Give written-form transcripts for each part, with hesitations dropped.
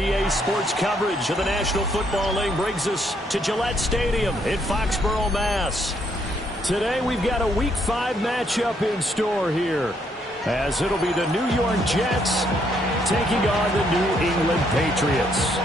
EA Sports coverage of the National Football League brings us to Gillette Stadium in Foxborough, Mass. Today we've got a Week 5 matchup in store here, as it'll be the New York Jets taking on the New England Patriots.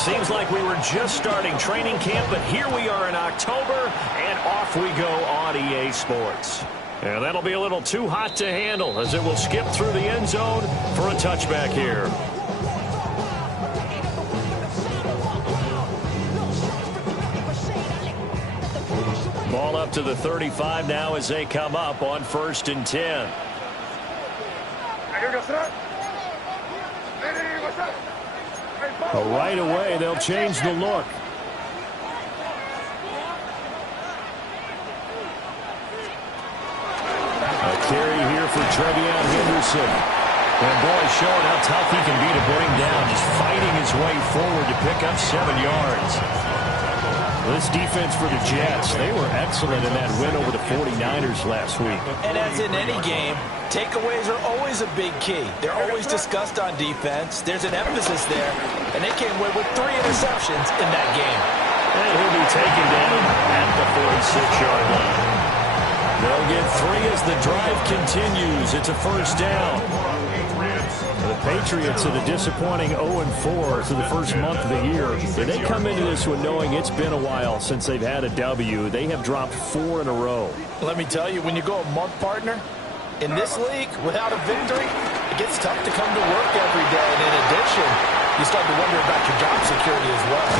Seems like we were just starting training camp, but here we are in October, and off we go on EA Sports. And that'll be a little too hot to handle, as it will skip through the end zone for a touchback here. Ball up to the 35 now as they come up on 1st and 10. Right away, they'll change the look. A carry here for Trevion Henderson. And boy, showing how tough he can be to bring down, just fighting his way forward to pick up 7 yards. This defense for the Jets, they were excellent in that win over the 49ers last week. And as in any game, takeaways are always a big key. They're always discussed on defense. There's an emphasis there, and they came away with 3 interceptions in that game. And he'll be taken down at the 46-yard line. They'll get 3 as the drive continues. It's a 1st down. The Patriots at a disappointing 0-4 through the first month of the year. And they come into this one knowing it's been a while since they've had a W. They have dropped 4 in a row. Let me tell you, when you go a month, partner, in this league, without a victory, it gets tough to come to work every day. And in addition, you start to wonder about your job security as well.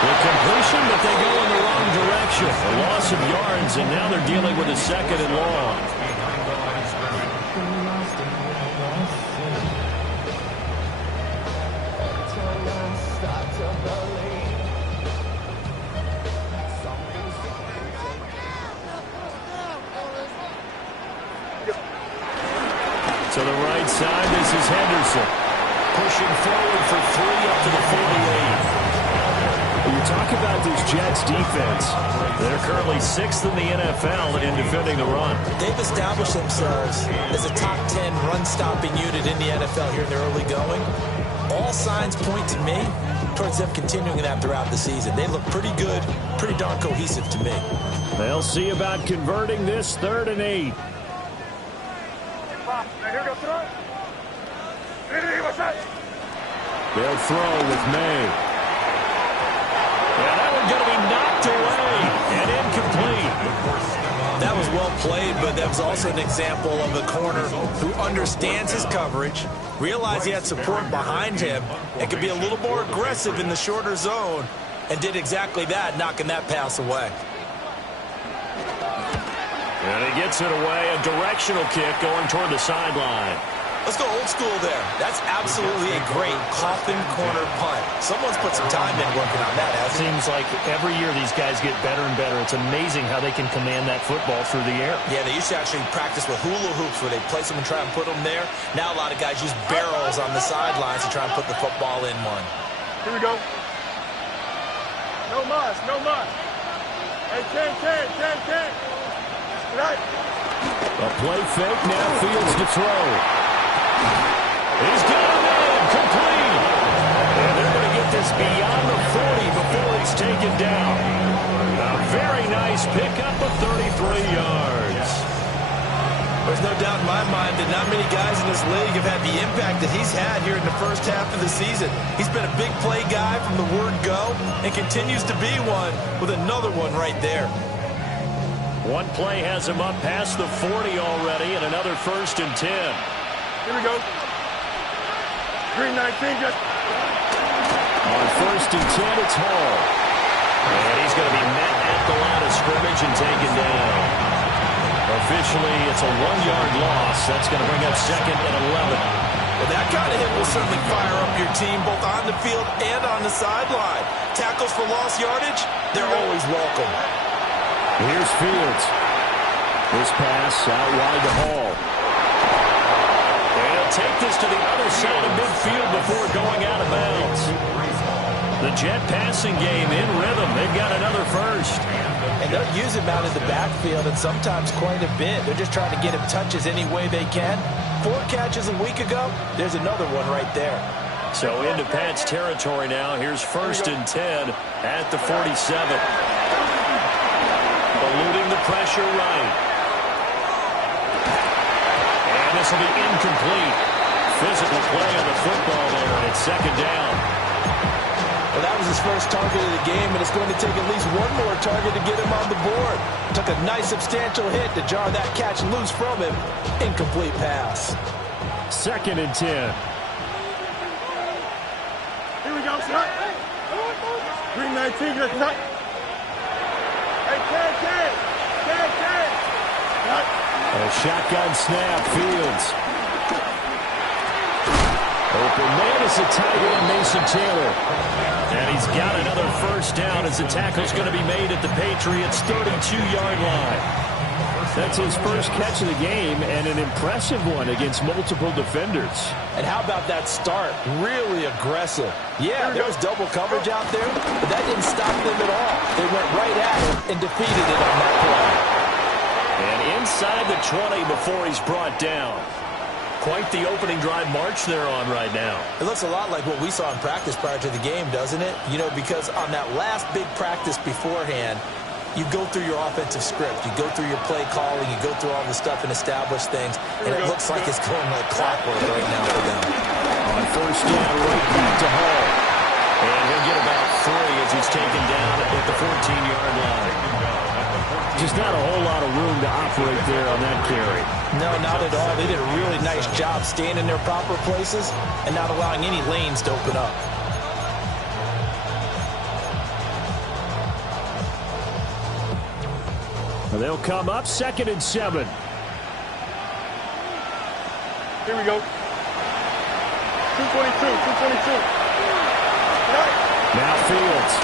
The completion, but they go in the wrong direction. A loss of yards, and now they're dealing with a 2nd and long. To the right side, this is Henderson. Pushing forward for 3 up to the 48. You talk about this Jets defense. They're currently 6th in the NFL in defending the run. They've established themselves as a top 10 run-stopping unit in the NFL here in the early going. All signs point to me towards them continuing that throughout the season. They look pretty good, pretty darn cohesive to me. They'll see about converting this 3rd and 8. They'll throw with May. And that one's going to be knocked away and incomplete. That was well played, but that was also an example of a corner who understands his coverage, realized he had support behind him, and could be a little more aggressive in the shorter zone, and did exactly that, knocking that pass away. And he gets it away, a directional kick going toward the sideline. Let's go old school there. That's absolutely a great coffin corner punt. Someone's put some time in working on that. It seems like every year these guys get better and better. It's amazing how they can command that football through the air. Yeah, they used to actually practice with hula hoops where they place them and try and put them there. Now a lot of guys use barrels on the sidelines to try and put the football in one. Here we go. No muss, no muss. Hey, 10. Right. A play fake, now Fields to throw. He's got him in, complete. And they're going to get this beyond the 40 before he's taken down. A very nice pickup of 33 yards. There's no doubt in my mind that not many guys in this league have had the impact that he's had here in the first half of the season. He's been a big play guy from the word go and continues to be one with another one right there. One play has him up past the 40 already, and another 1st and 10. Here we go. Green 19 just. On 1st and 10, it's Hall. And he's going to be met at the line of scrimmage and taken down. Officially, it's a 1-yard loss. That's going to bring up 2nd and 11. Well, that kind of hit will certainly fire up your team both on the field and on the sideline. Tackles for lost yardage, they're always welcome. Here's Fields. This pass out wide to Hall. And he'll take this to the other side of midfield before going out of bounds. The Jet passing game in rhythm. They've got another first. And they'll use him out in the backfield, and sometimes quite a bit. They're just trying to get him touches any way they can. 4 catches a week ago. There's another one right there. So into Pat's territory now. Here's 1st and 10 at the 47. Eluding the pressure right. And this will be incomplete. Physical play on the football there, and it's 2nd down. Well, that was his first target of the game, and it's going to take at least one more target to get him on the board. Took a nice substantial hit to jar that catch loose from him. Incomplete pass. 2nd and 10. Here we go, son. Green 19, let's cut. Hey, Ted. A shotgun snap, Fields. Open man is the tight end, Mason Taylor. And he's got another 1st down as the tackle's going to be made at the Patriots' 32-yard line. That's his first catch of the game, and an impressive one against multiple defenders. And how about that start? Really aggressive. Yeah, there was double coverage out there, but that didn't stop them at all. They went right at it and defeated it on that play. And inside the 20 before he's brought down. Quite the opening drive march they're on right now. It looks a lot like what we saw in practice prior to the game, doesn't it? You know, because on that last big practice beforehand, you go through your offensive script. You go through your play calling. You go through all the stuff and establish things. And it looks like it's going like clockwork right now for them. On 1st down, right back to Hall. And he'll get about 3 as he's taken down at the 14-yard line. Just not a whole lot of room to operate there on that carry. No, not at all. They did a really nice job staying in their proper places and not allowing any lanes to open up. They'll come up 2nd and 7. Here we go. 222. Now Fields.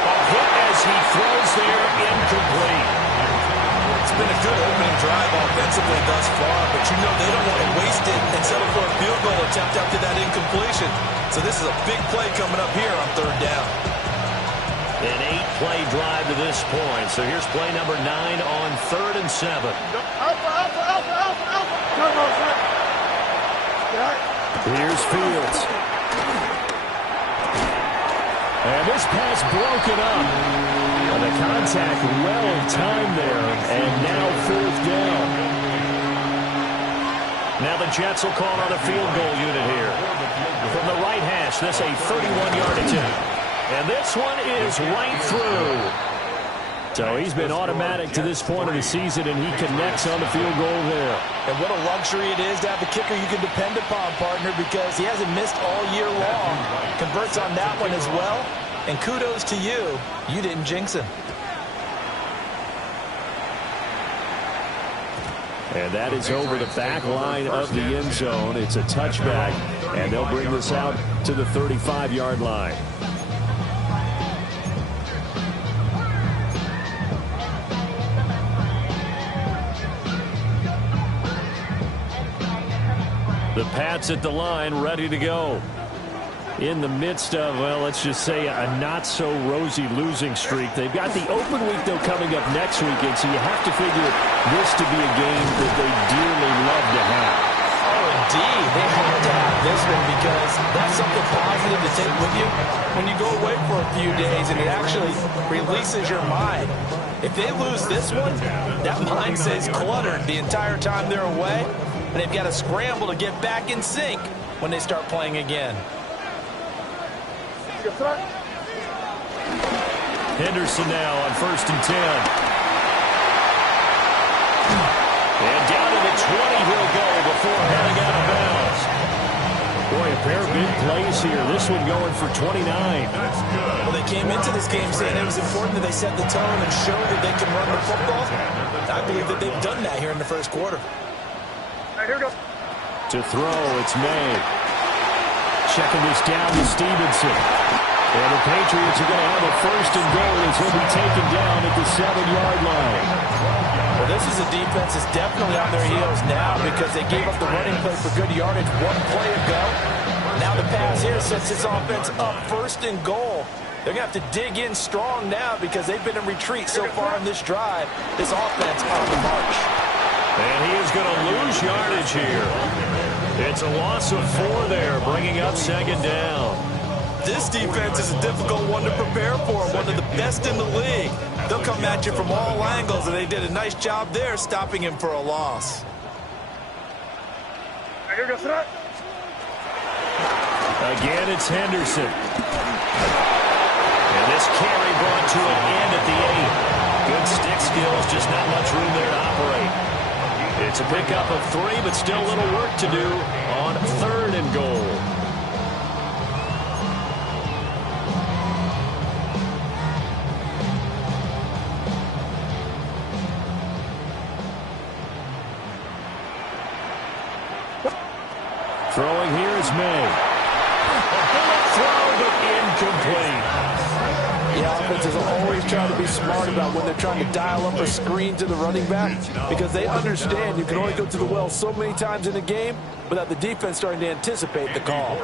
A hit as he throws there, incomplete. It's been a good opening drive offensively thus far, but you know they don't want to waste it and settle for a field goal attempt after that incompletion. So this is a big play coming up here on 3rd down. An 8-play drive to this point. So here's play number 9 on 3rd and 7. Alpha. Come on, son. Here's Fields. And this pass broken up. And the contact well timed there. And now 4th down. Now the Jets will call on a field goal unit here. From the right hash, this a 31-yard attempt. And this one is right through. So he's been automatic to this point of the season, and he connects on the field goal there. And what a luxury it is to have a kicker you can depend upon, partner, because he hasn't missed all year long. Converts on that one as well. And kudos to you. You didn't jinx him. And that is over the back line of the end zone. It's a touchback, and they'll bring this out to the 35-yard line. The Pats at the line, ready to go. In the midst of, well, let's just say a not-so-rosy losing streak. They've got the open week, though, coming up next weekend, so you have to figure this to be a game that they dearly love to have. Oh, indeed. They have to have this one because that's something positive to take with you when you go away for a few days, and it actually releases your mind. If they lose this one, that mind stays cluttered the entire time they're away, and they've got to scramble to get back in sync when they start playing again. Henderson now on 1st and 10. And down to the 20 he'll go before heading out of bounds. Boy, a pair of big plays here. This one going for 29. Well, they came into this game saying it was important that they set the tone and show that they can run the football. I believe that they've done that here in the first quarter. Here we go. To throw, it's May. Checking this down to Stevenson. And the Patriots are going to have a 1st and goal as he'll be taken down at the 7-yard line. Well, this is a defense that's definitely on their heels now because they gave up the running play for good yardage one play ago. Now the pass here sets this offense up 1st and goal. They're going to have to dig in strong now because they've been in retreat so far in this drive. This offense on the march. And he is going to lose yardage here. It's a loss of 4 there, bringing up 2nd down. This defense is a difficult one to prepare for, one of the best in the league. They'll come at you from all angles, and they did a nice job there stopping him for a loss. Again, it's Henderson. And this carry brought to an end at the 8. Good stick skills, just not much room there to operate. It's a pickup of 3, but still a little work to do on 3rd and goal. Throwing here is May. Throw, but incomplete. The offenses will always try to be smart about when they're trying to dial up a screen to the running back because they understand you can only go to the well so many times in a game without the defense starting to anticipate the call.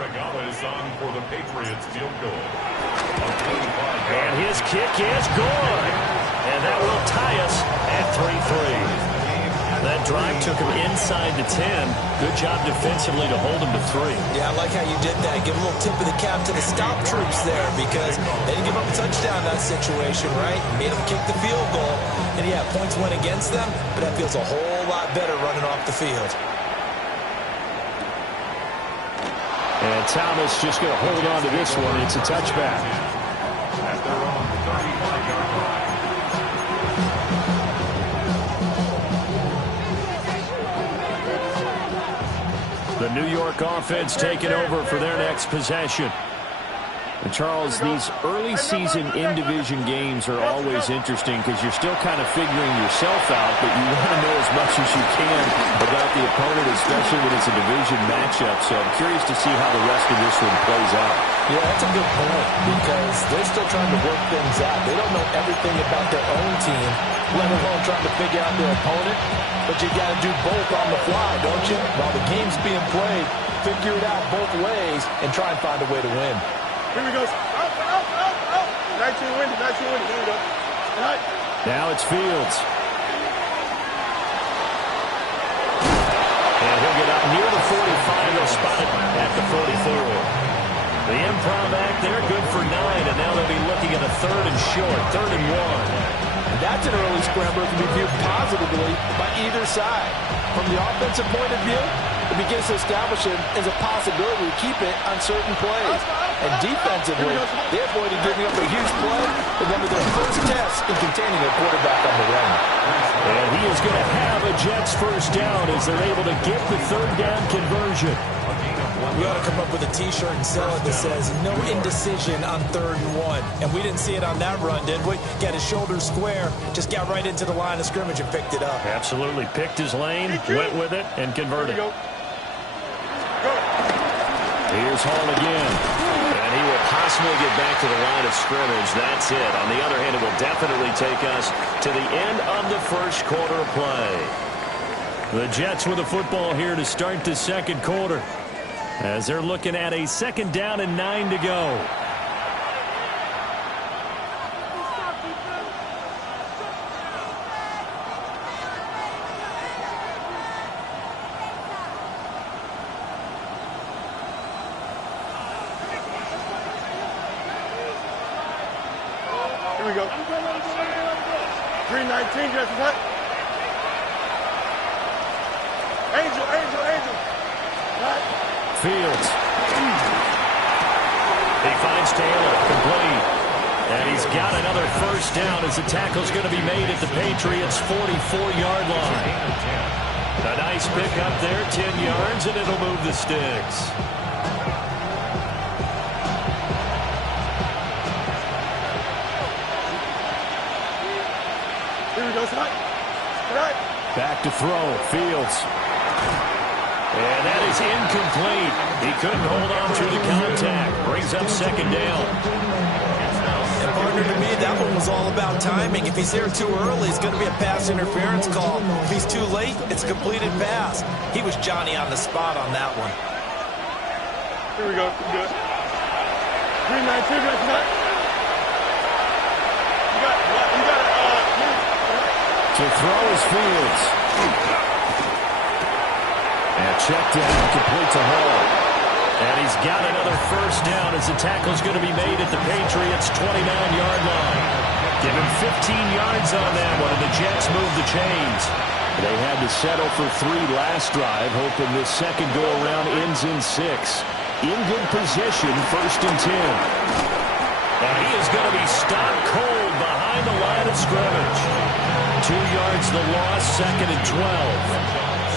And his kick is good. And that will tie us at 3-3. That drive took him inside the 10. Good job defensively to hold him to 3. Yeah, I like how you did that. Give a little tip of the cap to the stop troops there because they didn't give up a touchdown in that situation, right? Made them kick the field goal. And yeah, points went against them, but that feels a whole lot better running off the field. And Thomas just going to hold on to this one. It's a touchback. The New York offense taking over for their next possession. And Charles, these early season in-division games are always interesting because you're still kind of figuring yourself out, but you want to know as much as you can about the opponent, especially when it's a division matchup. So I'm curious to see how the rest of this one plays out. Yeah, that's a good point because they're still trying to work things out. They don't know everything about their own team, let alone trying to figure out their opponent. But you got to do both on the fly, don't you? While the game's being played, figure it out both ways and try and find a way to win. Here we go. Out. 19 winning. Here we go. All right. Now it's Fields. And he'll get up near the 45. He'll spot it at the 44. The improv act there, good for 9. And now they'll be looking at a 3rd and short, 3rd and 1. That's an early scrambler that can be viewed positively by either side. From the offensive point of view, it begins to establish it as a possibility to keep it on certain plays. And defensively, they avoided giving up a huge play with one of their first tests in containing a quarterback on the run. And he is going to have a Jets first down as they're able to get the 3rd down conversion. We ought to come up with a T-shirt and sell it that says, no indecision on 3rd and 1. And we didn't see it on that run, did we? Got his shoulders square, just got right into the line of scrimmage and picked it up. Absolutely. Picked his lane, went with it, and converted. Go. Here's Hall again. And he will possibly get back to the line of scrimmage. That's it. On the other hand, it will definitely take us to the end of the first quarter of play. The Jets with the football here to start the second quarter, as they're looking at a 2nd down and 9 to go. Here we go. 319, just what? Angel. Right. Fields. He finds Taylor, complete. And he's got another first down as the tackle's going to be made at the Patriots' 44-yard line. A nice pick up there, 10 yards, and it'll move the sticks. Here we go, son. Right. Back to throw, Fields. And that is incomplete. He couldn't hold on through the contact. Brings up 2nd down. And partner, to me, that one was all about timing. If he's there too early, it's going to be a pass interference call. If he's too late, it's a completed pass. He was Johnny on the spot on that one. Here we go. We good. 3-9-2, tonight. You got to throw his Fields. And check down, complete to Hall. And he's got another first down as the tackle's going to be made at the Patriots' 29-yard line. Give him 15 yards on that one, and the Jets move the chains. They had to settle for 3 last drive, hoping this second go-around ends in 6. In good position, 1st and 10. And he is going to be stopped cold behind the line of scrimmage. 2 yards the loss, 2nd and 12.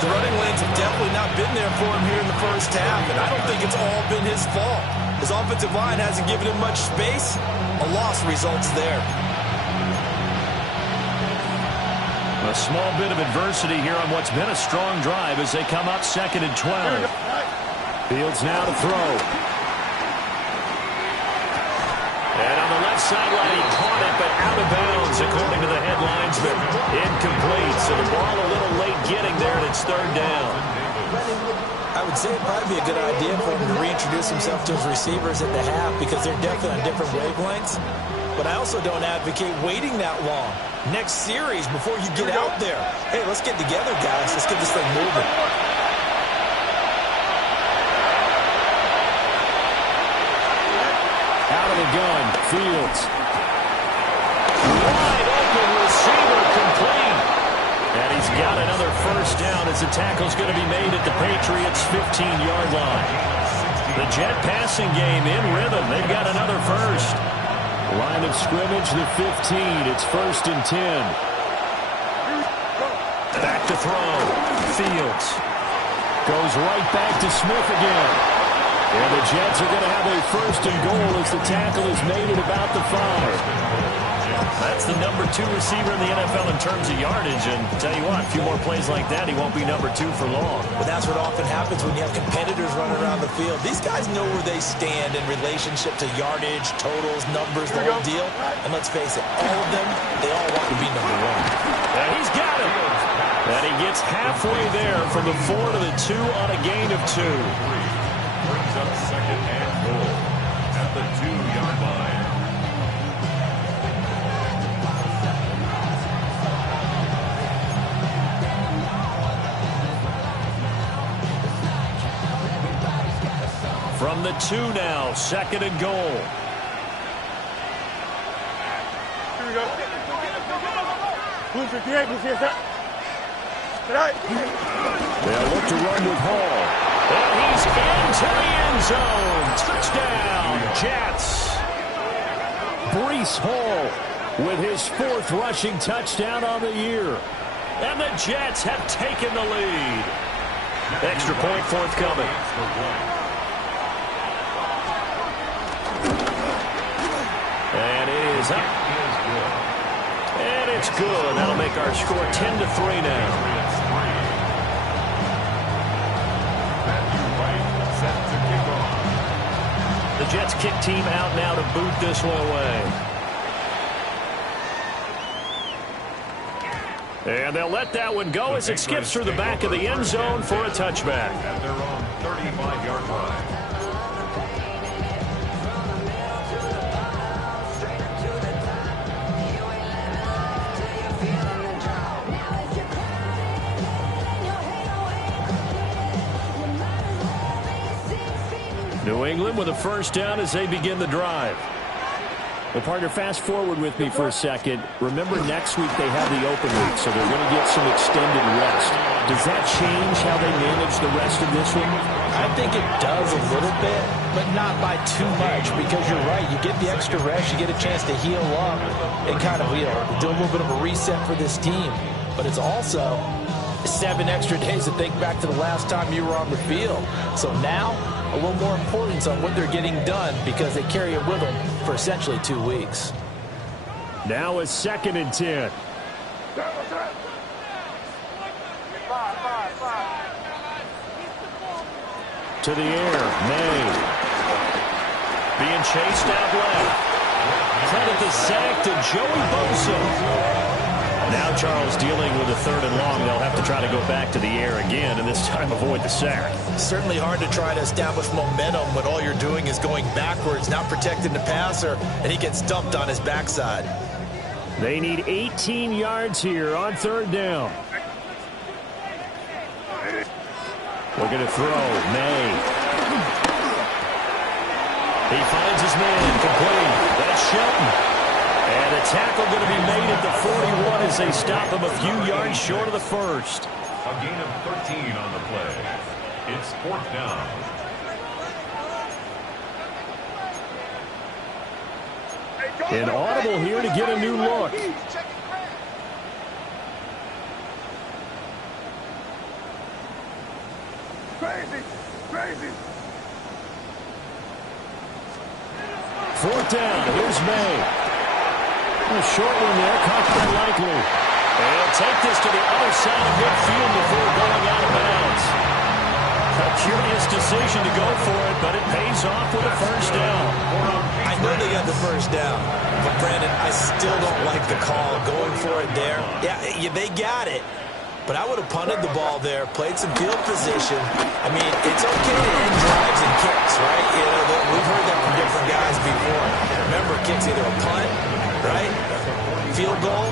The running lanes have definitely not been there for him here in the first half, and I don't think it's all been his fault. His offensive line hasn't given him much space. A loss results there. A small bit of adversity here on what's been a strong drive as they come up 2nd and 12. Fields now to throw. And on the left sideline, he caught it, but out of bounds, according to the headlinesman. Incomplete, so the ball a little late getting there, and it's 3rd down. I would say it'd probably be a good idea for him to reintroduce himself to his receivers at the half because they're definitely on different wavelengths. But I also don't advocate waiting that long. Next series before you get out there. Hey, let's get together, guys. Let's get this thing moving. Out of the gun, Fields. Wide open receiver, complete. And he's got another first down as the tackle's going to be made at the Patriots' 15-yard line. The Jet passing game in rhythm. They've got another first. Line of scrimmage, the 15. It's 1st and 10. Back to throw. Fields. Goes right back to Smith again. And the Jets are going to have a 1st and goal as the tackle is made at about the 5. That's the number 2 receiver in the NFL in terms of yardage. And tell you what, a few more plays like that, he won't be number 2 for long. But that's what often happens when you have competitors running around the field. These guys know where they stand in relationship to yardage, totals, numbers, the whole deal. And let's face it, all of them, they all want to be number 1. And he's got him. And he gets halfway there from the 4 to the 2 on a gain of 2. Brings up 2nd and goal at the 2-yard line. From the 2 now, 2nd and goal. Here we go. Blue 58, Blue 58. Tonight. They'll look to run with Hall. And he's into the end zone. Touchdown, Jets. Breece Hall with his 4th rushing touchdown on the year. And the Jets have taken the lead. Extra point forthcoming. And it is up. And it's good. That'll make our score 10-3 now. The Jets kick team out now to boot this one away. And they'll let that one go as it skips through the back of the end zone for a touchback. At their own 35-yard line. New England with a first down as they begin the drive. Well, partner, fast forward with me for a second. Remember, next week they have the open week, so they're going to get some extended rest. Does that change how they manage the rest of this one? I think it does a little bit, but not by too much, because you're right. You get the extra rest, you get a chance to heal up and kind of, do a little bit of a reset for this team. But it's also 7 extra days to think back to the last time you were on the field. So now, a little more importance on what they're getting done because they carry it with them for essentially 2 weeks. Now it's 2nd and 10. To the air, May. Being chased out left. Credit the sack to Joey Bosa. Now Charles dealing with a 3rd and long. They'll have to try to go back to the air again, and this time avoid the sack. Certainly hard to try to establish momentum when all you're doing is going backwards, not protecting the passer, and he gets dumped on his backside. They need 18 yards here on 3rd down. We're going to throw. May. He finds his man. Complete. That's Shelton. And a tackle going to be made at the 41 as they stop him a few yards short of the first. A gain of 13 on the play. It's 4th down. An audible here to get a new look. Crazy, crazy. 4th down. Here's May. A short one there, caught by Likely. And he'll take this to the other side of midfield before going out of bounds. A curious decision to go for it, but it pays off with a 1st down. I know they got the 1st down, but Brandon, I still don't like the call going for it there. Yeah, they got it. But I would have punted the ball there, played some field position. I mean, it's okay to end drives and kicks, right? You know, we've heard that from different guys before. Remember, kicks either a punt, right, field goal,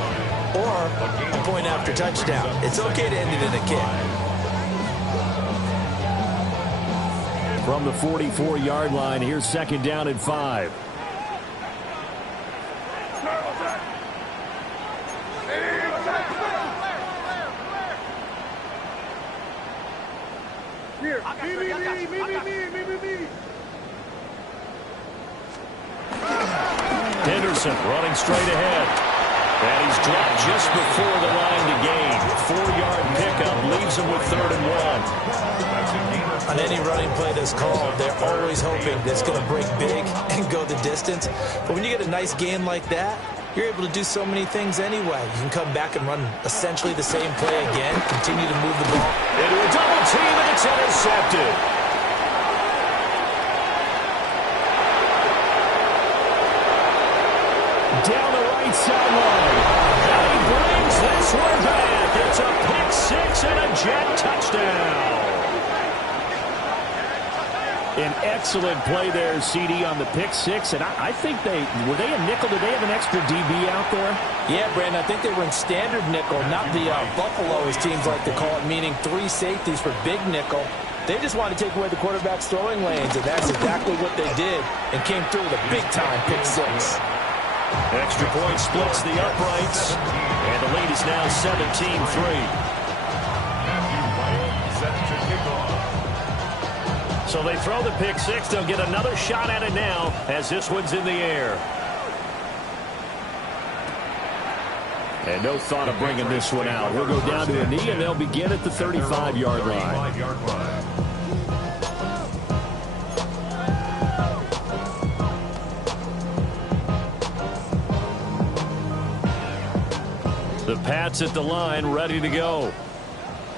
or a point after touchdown. It's okay to end it in a kick. From the 44-yard line, here's 2nd down and 5. Here, me. Henderson running straight ahead. And he's dropped just before the line to gain. 4-yard pickup leaves him with 3rd and 1. On any running play that's called, they're always hoping that it's going to break big and go the distance. But when you get a nice gain like that, you're able to do so many things anyway. You can come back and run essentially the same play again, continue to move the ball. Into a double team, and it's intercepted. Down the right sideline. And he brings this one back. It's a pick 6 and a jet touchdown. An excellent play there, CD, on the pick 6. And I think were they a nickel? Did they have an extra DB out there? Yeah, Brandon, I think they were in standard nickel, not the Buffalo, as teams like to call it, meaning 3 safeties for big nickel. They just wanted to take away the quarterback's throwing lanes, and that's exactly what they did, and came through with a big-time pick 6. Extra point splits the uprights, and the lead is now 17-3. So they throw the pick 6. They'll get another shot at it now as this one's in the air. And no thought of bringing this one out. We'll go down to a knee, and they'll begin at the 35-yard line. The Pats at the line, ready to go.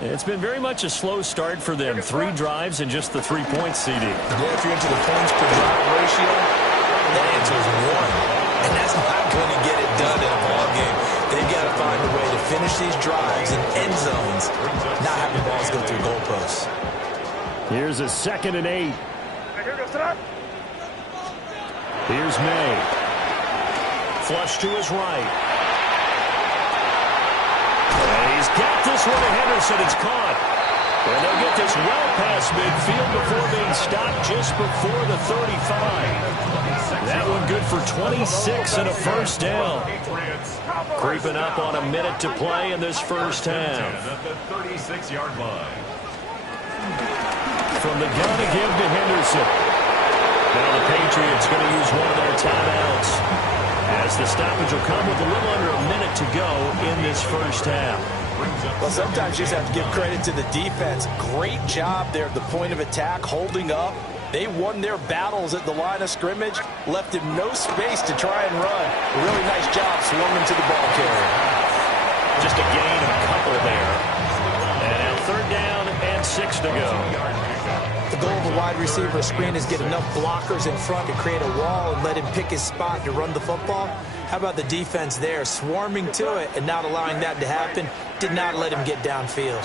It's been very much a slow start for them. 3 drives and just the 3 points, CD. Yeah, if you're into the points per drive ratio, the answer is 1. And that's not going to get it done in a ball game. They've got to find a way to finish these drives in end zones, not having balls go through goalposts. Here's a 2nd and 8. Here's May. Flush to his right. He's got this one to Henderson. It's caught. And they'll get this well past midfield before being stopped just before the 35. That one good for 26 and a 1st down. Creeping up on a minute to play in this first half. At the 36-yard line. From the gun again to Henderson. Now the Patriots going to use one of their timeouts, as the stoppage will come with a little under a minute to go in this first half. Well, sometimes you just have to give credit to the defense. Great job there at the point of attack, holding up. They won their battles at the line of scrimmage, left him no space to try and run. A really nice job swarming to the ball carrier. Just a gain of a couple there. And now 3rd down and 6 to go. The goal of a wide receiver screen is get enough blockers in front to create a wall and let him pick his spot to run the football. How about the defense there, swarming to it and not allowing that to happen? Did not let him get downfield.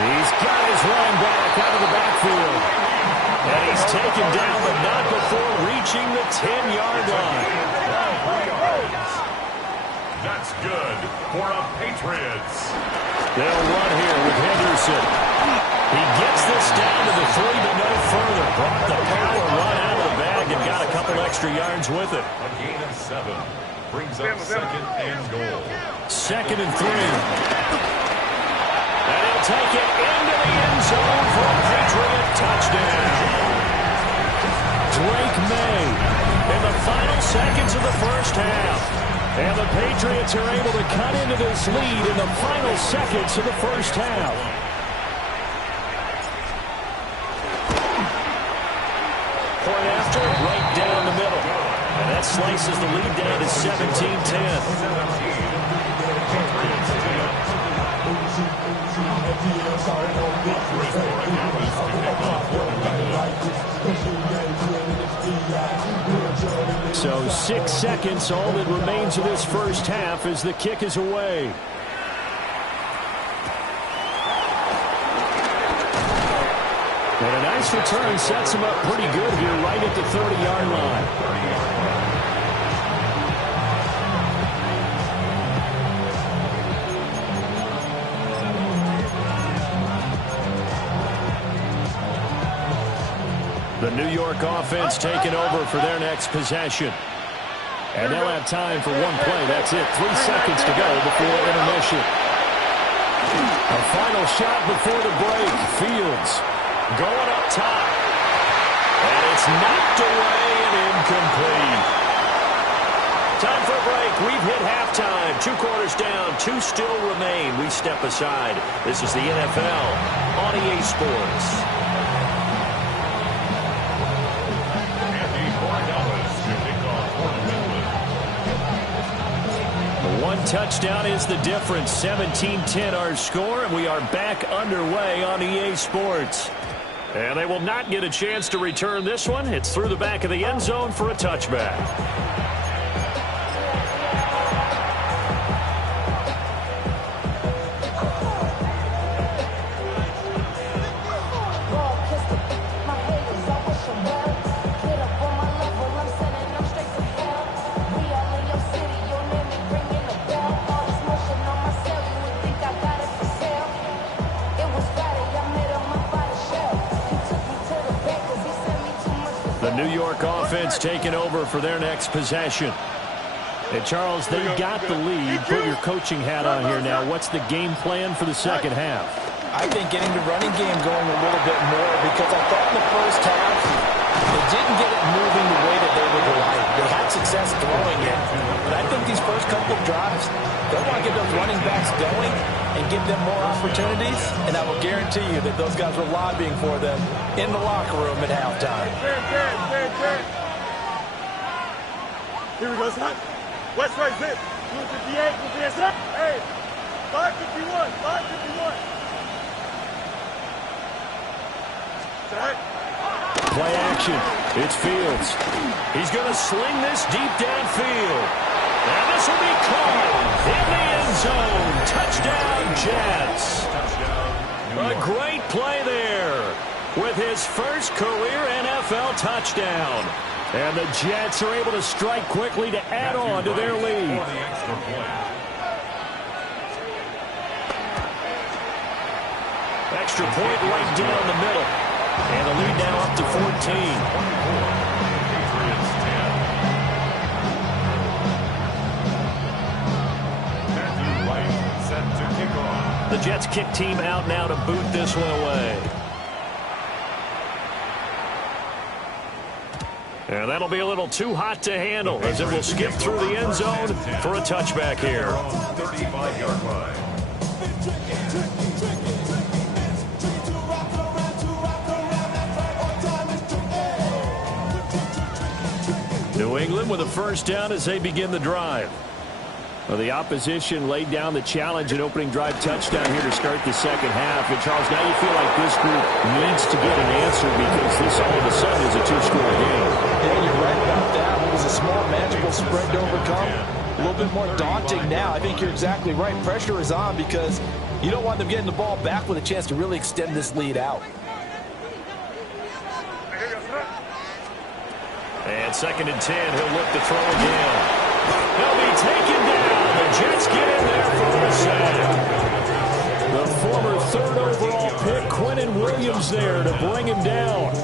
He's got his running back out of the backfield. And he's taken down, but not before reaching the 10-yard line. That's good for a Patriots. They'll run here with Henderson. He gets this down to the 3, but no further. Brought the power run out of the bag and got a couple extra yards with it. A gain of 7 brings up 2nd and goal. 2nd and 3. And he'll take it into the end zone for a Patriot touchdown. Drake May in the final seconds of the first half. And the Patriots are able to cut into this lead in the final seconds of the first half. Point after, right down the middle. And that slices the lead down to 17-10. So 6 seconds, all that remains of this first half as the kick is away. And a nice return sets him up pretty good here right at the 30-yard line. The New York offense taking over for their next possession. And they'll have time for one play. That's it. 3 seconds to go before intermission. A final shot before the break. Fields going up top. And it's knocked away and incomplete. Time for a break. We've hit halftime. 2 quarters down. 2 still remain. We step aside. This is the NFL on EA Sports. One touchdown is the difference. 17-10 our score, and we are back underway on EA Sports. And they will not get a chance to return this one. It's through the back of the end zone for a touchback. New York offense taking over for their next possession. And Charles, they got the lead. Put your coaching hat on here now. What's the game plan for the second half? I think getting the running game going a little bit more, because I thought in the first half they didn't get it moving the way that they would like. They had success throwing it, but I think these first couple of drives, they want to get those running backs going and give them more opportunities, and I will guarantee you that those guys were lobbying for them in the locker room at halftime. Here we go, son. West right zip. 258, 257. Hey, 551, 551. Play action. It's Fields. He's going to sling this deep downfield. And this will be caught in the end zone. Touchdown, Jets. A great play there with his first career NFL touchdown. And the Jets are able to strike quickly to add on to their lead. Extra point right down the middle. And the lead now up to 14. The Jets kick team out now to boot this one away. And that'll be a little too hot to handle as it will skip through the end zone for a touchback here. 35-yard line. New England with a first down as they begin the drive. Well, the opposition laid down the challenge and opening drive touchdown here to start the second half. And, Charles, now you feel like this group needs to get an answer because this all of a sudden is a two-score game. Yeah, you're right about that. It was a small, magical spread to overcome. A little bit more daunting now. I think you're exactly right. Pressure is on because you don't want them getting the ball back with a chance to really extend this lead out. And 2nd and 10, he'll look to throw again. He'll be taken down. The Jets get in there for a sack. The former 3rd overall pick, Quentin Williams, there to bring him down.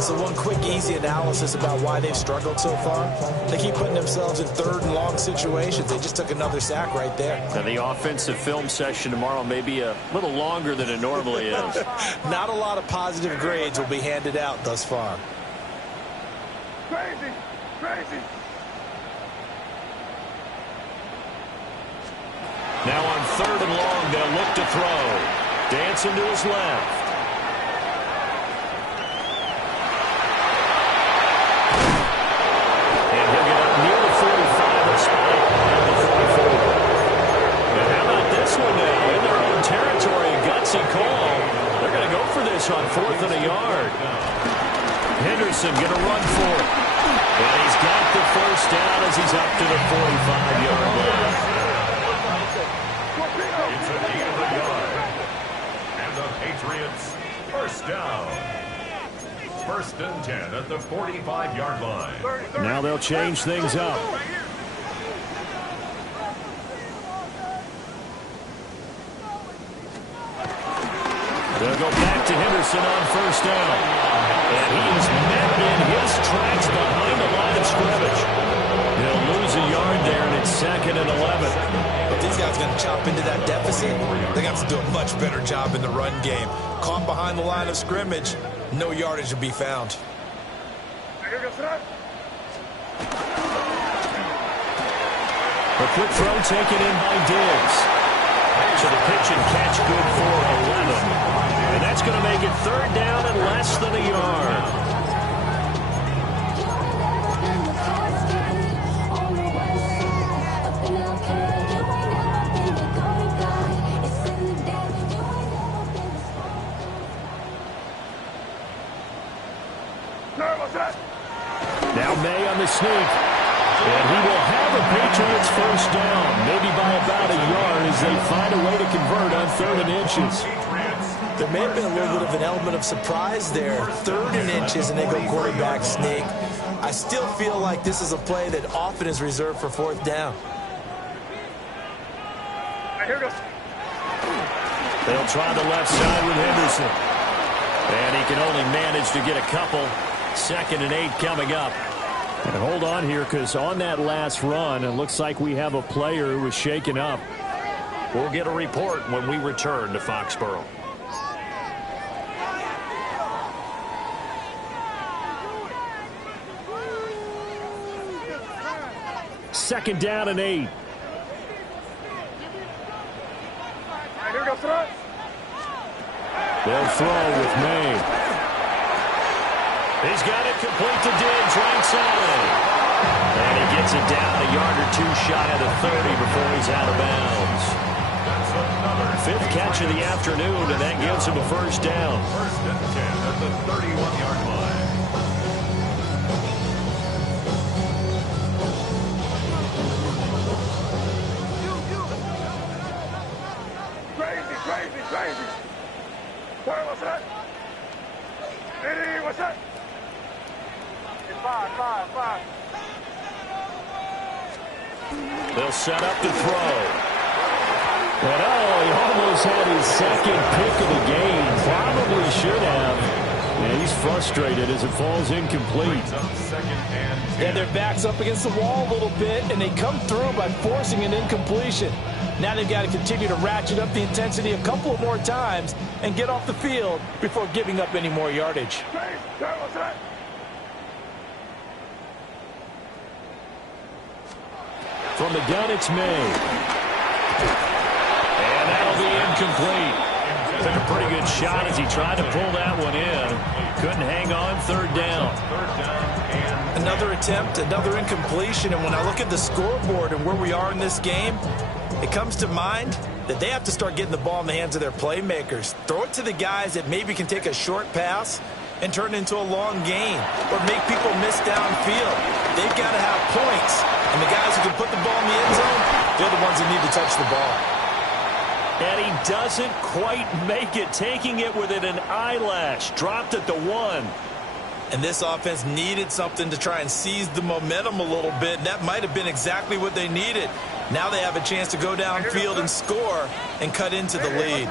So one quick, easy analysis about why they've struggled so far. They keep putting themselves in 3rd and long situations. They just took another sack right there. And the offensive film session tomorrow may be a little longer than it normally is. Not a lot of positive grades will be handed out thus far. Crazy, crazy. Now on 3rd and long, they'll look to throw. Dancing to his left. And he'll get up near the 45 and spot at the 44. And how about this one now? In their own territory, a gutsy call. They're going to go for this on 4th and a yard. Henderson going to run for it. And he's got the first down as he's up to the 45-yard line. It's a gain of a yard. And the Patriots, first down. 1st and 10 at the 45-yard line. Now they'll change things up. They'll go back to Henderson on 1st down. And he is met in his tracks behind the line of scrimmage. He'll lose a yard there, and it's 2nd and 11. If these guys are going to chop into that deficit, they got to do a much better job in the run game. Caught behind the line of scrimmage, no yardage to be found. A quick throw taken in by Diggs. So the pitch and catch good for 11. And that's going to make it 3rd down and less than a yard. Now May on the sneak. And he will have a Patriots first down, maybe by about a yard as they find a way to convert on 3rd and inches. There may have been a little bit of an element of surprise there. 3rd and inches, and they go quarterback sneak. I still feel like this is a play that often is reserved for 4th down. They'll try the left side with Henderson. And he can only manage to get a couple. 2nd and 8 coming up. And hold on here, because on that last run, it looks like we have a player who was shaken up. We'll get a report when we return to Foxborough. Second down and 8. They'll throw with May. He's got it complete to Diggs right side. And he gets it down a yard or 2 shy of the 30 before he's out of bounds. 5th catch of the afternoon, and that gives him a first down. 1st and 10 at the 31-yard line. Crazy. Sorry, what's that? Hey, what's that? Five. They'll set up to throw. And he almost had his 2nd pick of the game. Probably should have. And he's frustrated as it falls incomplete. Yeah, their back's up against the wall a little bit, and they come through by forcing an incompletion. Now they've got to continue to ratchet up the intensity a couple of more times and get off the field before giving up any more yardage. From the gun, it's May. And that'll be incomplete. Took a pretty good shot as he tried to pull that one in. Couldn't hang on third down. Another attempt, another incompletion, and when I look at the scoreboard and where we are in this game, it comes to mind that they have to start getting the ball in the hands of their playmakers. Throw it to the guys that maybe can take a short pass and turn it into a long gain or make people miss downfield. They've got to have points, and the guys who can put the ball in the end zone, they're the ones that need to touch the ball. And he doesn't quite make it, taking it within an eyelash. Dropped at the 1. And this offense needed something to try and seize the momentum a little bit, and that might have been exactly what they needed. Now they have a chance to go downfield and score and cut into the lead.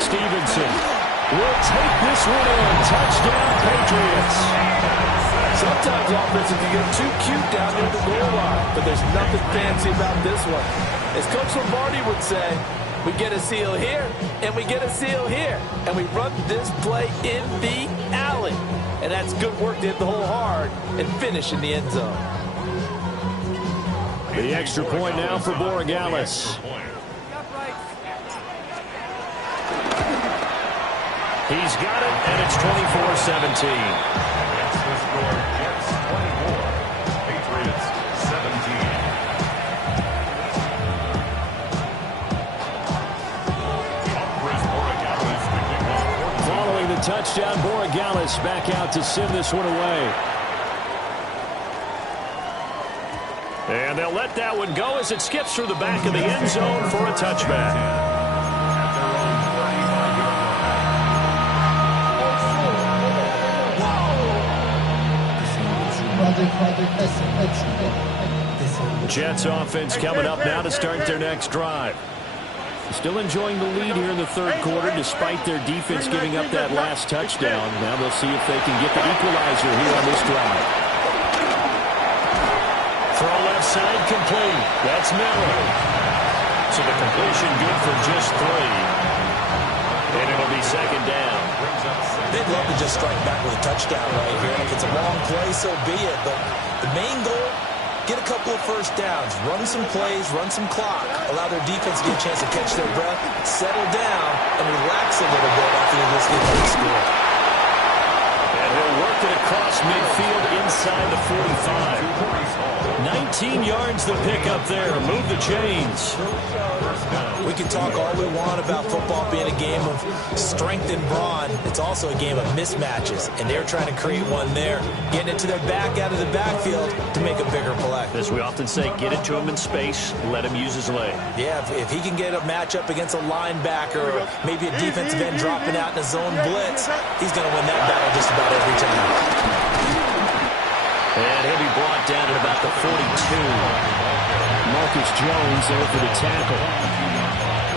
Stevenson will take this one in. Touchdown, Patriots. Sometimes offenses can get too cute down near the goal line, but there's nothing fancy about this one. As Coach Lombardi would say, we get a seal here, and we get a seal here, and we run this play in the alley. And that's good work to hit the hole hard and finish in the end zone. The extra point now for Borregales. He's got it, and it's 24-17. Touchdown, Borregales back out to send this one away. And they'll let that one go as it skips through the back of the end zone for a touchback. Jets offense coming up now to start their next drive. Still enjoying the lead here in the third quarter despite their defense giving up that last touchdown. Now they'll see if they can get the equalizer here on this drive. Throw left side complete. That's Miller. So the completion good for just 3. And it'll be second down. They'd love to just strike back with a touchdown right here. If it's a long play, so be it. But the main goal, get a couple of first downs, run some plays, run some clock, allow their defense to get a chance to catch their breath, settle down, and relax a little bit after they just get to the score. And he'll work it across midfield inside the 45. 19 yards the pickup there. Move the chains. We can talk all we want about football being a game of strength and brawn. It's also a game of mismatches, and they're trying to create one there, getting it to their back out of the backfield to make a bigger play. As we often say, get it to him in space, let him use his leg. Yeah, if he can get a matchup against a linebacker or maybe a defensive end dropping out in a zone blitz, he's going to win that battle just about every time. And he'll be brought down at about the 42. Marcus Jones there for the tackle.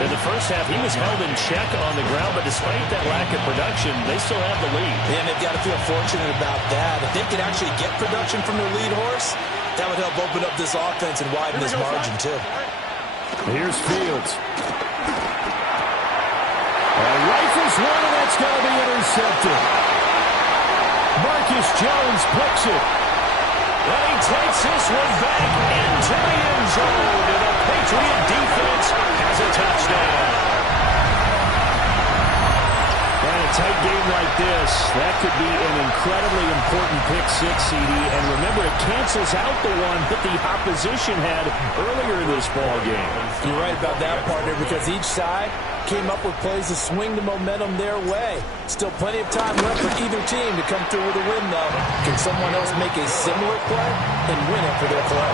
In the first half, he was held in check on the ground, but despite that lack of production, they still have the lead. And they've got to feel fortunate about that. If they can actually get production from their lead horse, that would help open up this offense and widen this margin, too. Here's Fields. And rifles one, and that's going to be intercepted. Marcus Jones picks it. And he takes this one back into the end zone. And the Patriot defense has a touchdown. And a tight game like this, that could be an incredibly important pick six, CD. And remember, it cancels out the one that the opposition had earlier in this ball game. You're right about that, partner, because each side came up with plays to swing the momentum their way. Still plenty of time left for either team to come through with a win, though. Can someone else make a similar play and win it for their club?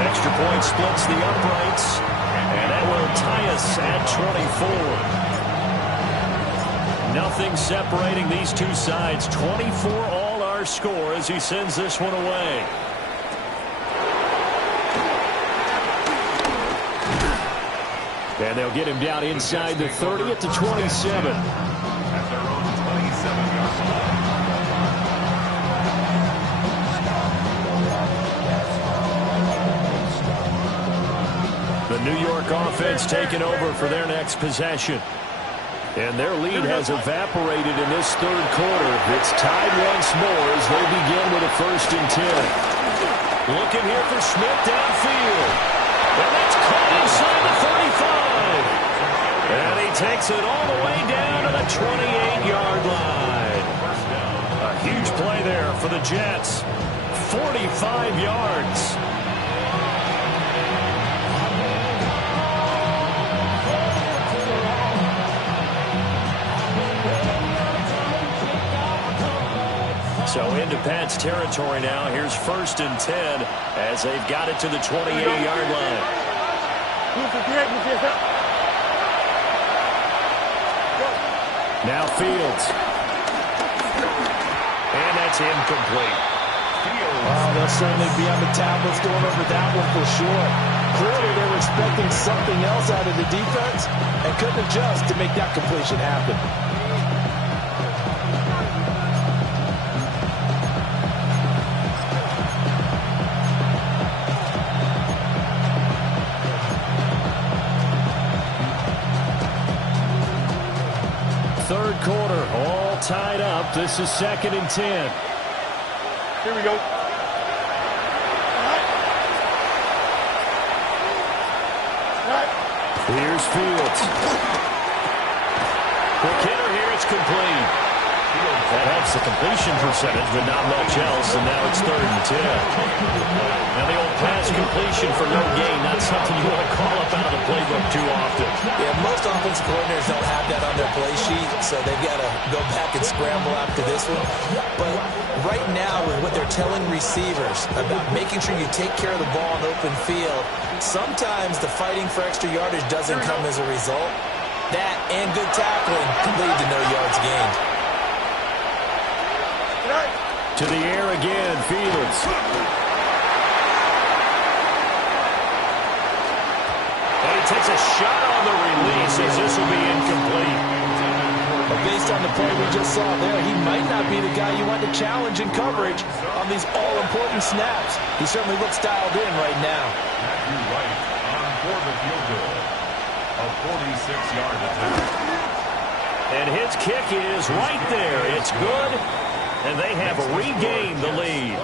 Extra point splits the uprights, and that will tie us at 24. Nothing separating these two sides. 24 all our score as he sends this one away. And they'll get him down inside the 30 at the 27. At their own 27-yard line. The New York offense taking over for their next possession. And their lead has evaporated in this third quarter. It's tied once more as they begin with a 1st and 10. Looking here for Smith downfield. And that's caught inside the 35. And he takes it all the way down to the 28-yard line. A huge play there for the Jets. 45 yards. So into Pat's territory now. Here's 1st and 10 as they've got it to the 28-yard line. Now Fields. And that's incomplete. They'll certainly be on the tablets going over that one for sure. Clearly they were expecting something else out of the defense and couldn't adjust to make that completion happen. Third quarter, all tied up. This is 2nd and 10. Here we go. Here's Fields. Quick hitter here, it's complete. That helps the completion percentage, but not much else, and now it's 3rd and 10. Now the old pass completion for no gain, not something you want to call up out of the playbook too often. Yeah, most offensive coordinators don't have that on their play sheet, so they've got to go back and scramble after this one. But right now, with what they're telling receivers about making sure you take care of the ball in open field, sometimes the fighting for extra yardage doesn't come as a result. That and good tackling can lead to no yards gained. To the air again, Fields. And he takes a shot on the release as this will be incomplete. But based on the play we just saw there, he might not be the guy you want to challenge in coverage on these all-important snaps. He certainly looks dialed in right now. Matthew Wright on for the field goal. A 46-yard attempt. And his kick is right there. It's good. And they have regained the lead.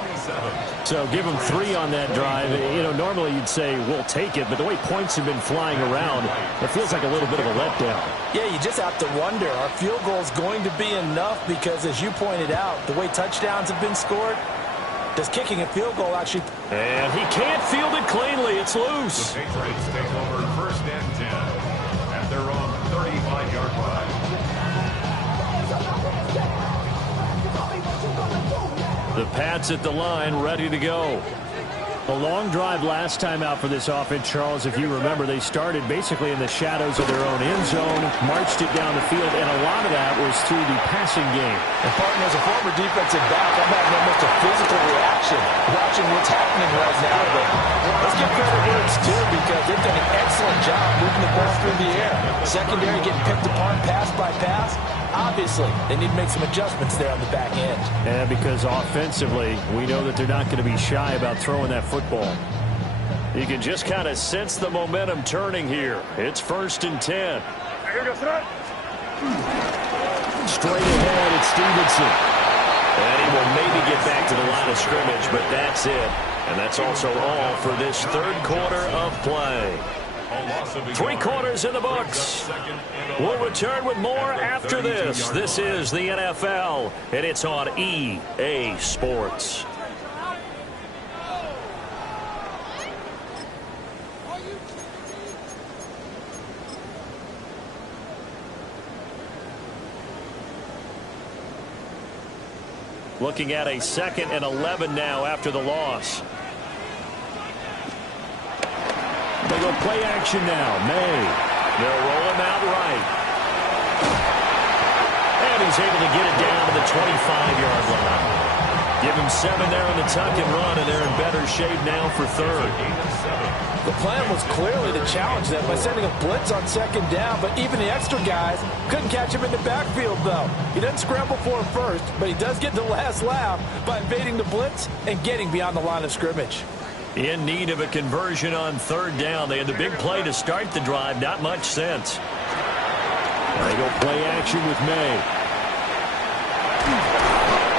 So give them 3 on that drive. You know, normally you'd say, we'll take it, but the way points have been flying around, it feels like a little bit of a letdown. Yeah, you just have to wonder, are field goals going to be enough? Because as you pointed out, the way touchdowns have been scored, does kicking a field goal actually... And he can't field it cleanly. It's loose. The Patriots take over 1st and 10 at their own 35-yard line. The Pats at the line, ready to go. A long drive last time out for this offense, Charles. If you remember, they started basically in the shadows of their own end zone, marched it down the field, and a lot of that was through the passing game. And partner, as a former defensive back, I'm having almost a physical reaction watching what's happening right now. But let's give credit where it's due, because they've done an excellent job moving the ball through the air. Secondary getting picked apart pass by pass. Obviously, they need to make some adjustments there on the back end. And because offensively, we know that they're not going to be shy about throwing that football. You can just kind of sense the momentum turning here. It's 1st and 10. Straight ahead, it's Stevenson. And he will maybe get back to the line of scrimmage, but that's it. And that's also all for this 3rd quarter of play. 3 quarters in the books. We'll return with more after this. This is the NFL, and it's on EA Sports. Looking at a 2nd and 11 now after the loss. They go play action now. May. They'll roll him out right. And he's able to get it down to the 25-yard line. Give him 7 there on the tuck and run, and they're in better shape now for 3rd. The plan was clearly to challenge them by sending a blitz on 2nd down, but even the extra guys couldn't catch him in the backfield, though. He doesn't scramble for him first, but he does get the last laugh by evading the blitz and getting beyond the line of scrimmage. In need of a conversion on 3rd down. They had the big play to start the drive. Not much sense. They go play action with May.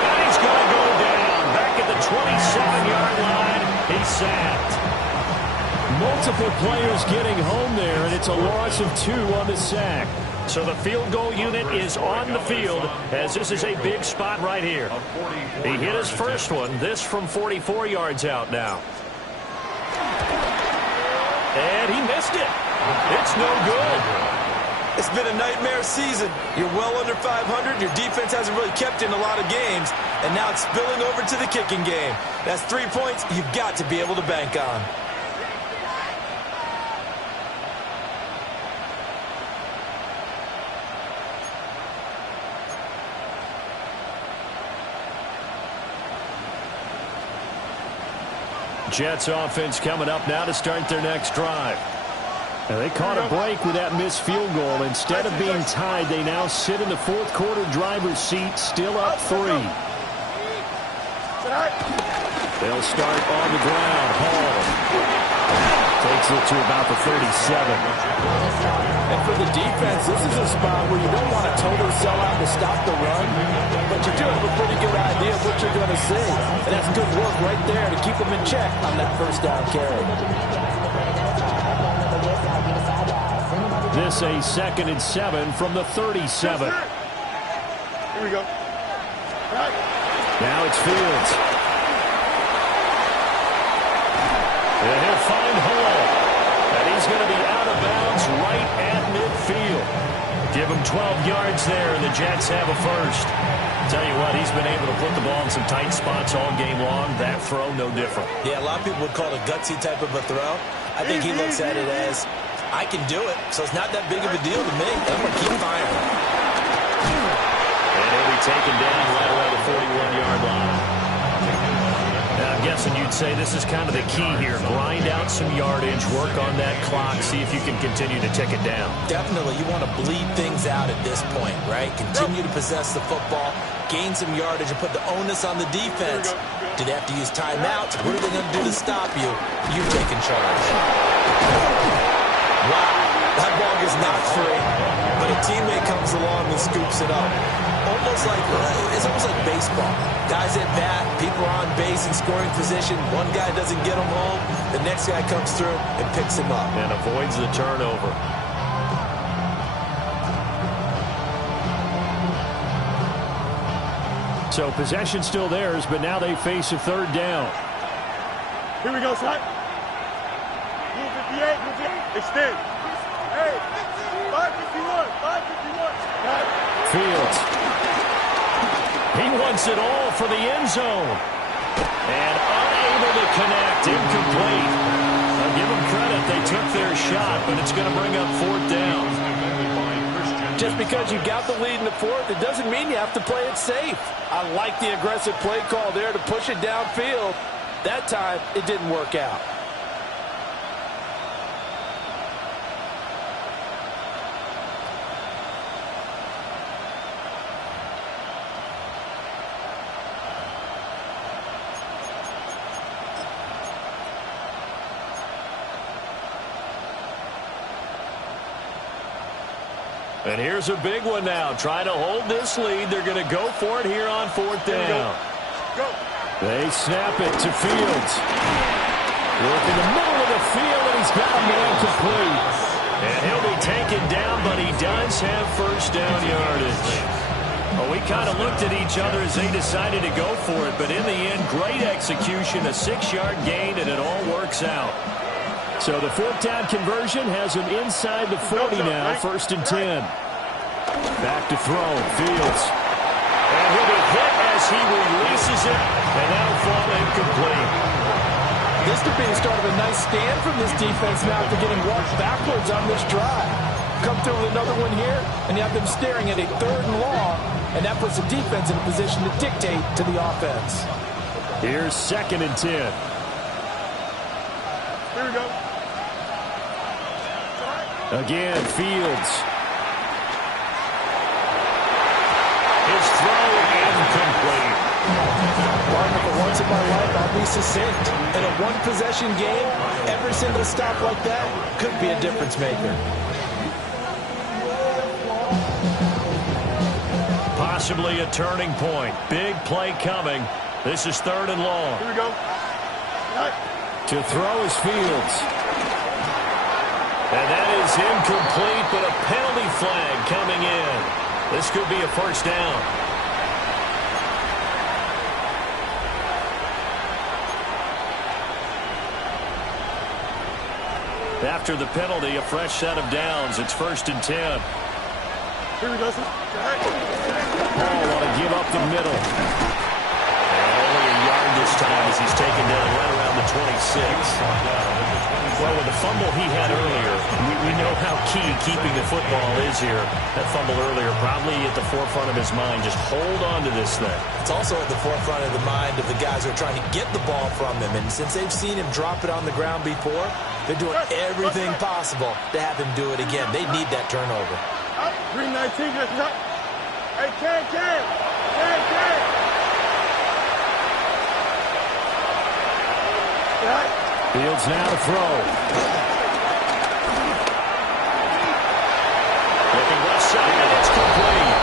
And he's going to go down. Back at the 27-yard line. He's sacked. Multiple players getting home there, and it's a loss of 2 on the sack. So the field goal unit is on the field, as this is a big spot right here. He hit his first one, this from 44 yards out now. And he missed it. It's no good. It's been a nightmare season. You're well under 500. Your defense hasn't really kept in a lot of games, and now it's spilling over to the kicking game. That's 3 points you've got to be able to bank on. Jets offense coming up now to start their next drive. Now they caught a break with that missed field goal. Instead of being tied, they now sit in the fourth quarter driver's seat, still up 3. They'll start on the ground. Hall takes it to about the 37. And for the defense, this is a spot where you don't want to totally sell out to stop the run, but you do have a pretty good idea of what you're going to see. And that's good work right there to keep them in check on that first down carry. This a 2nd and 7 from the 37. Here we go. Now it's Fields. And he'll find Hall. And he's going to be out of bounds right at midfield. Give him 12 yards there, and the Jets have a first. Tell you what, he's been able to put the ball in some tight spots all game long. That throw, no different. Yeah, a lot of people would call it a gutsy type of a throw. I think he looks at it as, I can do it, so it's not that big of a deal to me. I'm going to keep firing. And he'll be taken down right around the 41-yard line. Now, I'm guessing you'd say this is kind of the key here. Grind out some yardage, work on that clock, see if you can continue to tick it down. Definitely, you want to bleed things out at this point, right? Continue to possess the football, gain some yardage, and put the onus on the defense. Do they have to use timeouts? What are they going to do to stop you? You're taking charge. Wow, that ball gets knocked free, but a teammate comes along and scoops it up. It's almost like baseball. Guys at bat, people are on base in scoring position. One guy doesn't get him home. The next guy comes through and picks him up. And avoids the turnover. So possession still theirs, but now they face a 3rd down. Here we go, son. Move 58, move 58. Extend. Hey, 551, 551. Fields. He wants it all for the end zone. And unable to connect. Incomplete. I'll give them credit. They took their shot, but it's going to bring up 4th down. Just because you got the lead in the 4th, it doesn't mean you have to play it safe. I like the aggressive play call there to push it downfield. That time, it didn't work out. And here's a big one now. Trying to hold this lead. They're going to go for it here on 4th down. Go. They snap it to Fields. Work in the middle of the field, and he's got a man complete. And he'll be taken down, but he does have first down yardage. Well, we kind of looked at each other as they decided to go for it, but in the end, great execution, a 6-yard gain, and it all works out. So the 4th down conversion has him inside the 40 now, 1st and 10. Back to throw, Fields. And he'll be hit as he releases it, and that'll fall incomplete. This could be the start of a nice stand from this defense now after getting walked backwards on this drive. Come through with another one here, and you have them staring at a 3rd and long, and that puts the defense in a position to dictate to the offense. Here's 2nd and 10. Here we go. Again, Fields. His throw incomplete. Martin, for once in my life, I'll be succinct. In a one-possession game, every single stop like that could be a difference maker. Possibly a turning point. Big play coming. This is 3rd and long. Here we go. To throw is Fields. And that is incomplete, but a penalty flag coming in. This could be a first down. After the penalty, a fresh set of downs. It's 1st and 10. Here we go. Ball want to give up the middle. And only a yard this time as he's taken down right around the 26. Well, with the fumble he had earlier, we know how key keeping the football is here. That fumble earlier probably at the forefront of his mind. Just hold on to this thing. It's also at the forefront of the mind of the guys who are trying to get the ball from him. And since they've seen him drop it on the ground before, they're doing everything possible to have him do it again. They need that turnover. 319, let's go. Hey, Cam. Fields now to throw. Looking left side, and it's complete.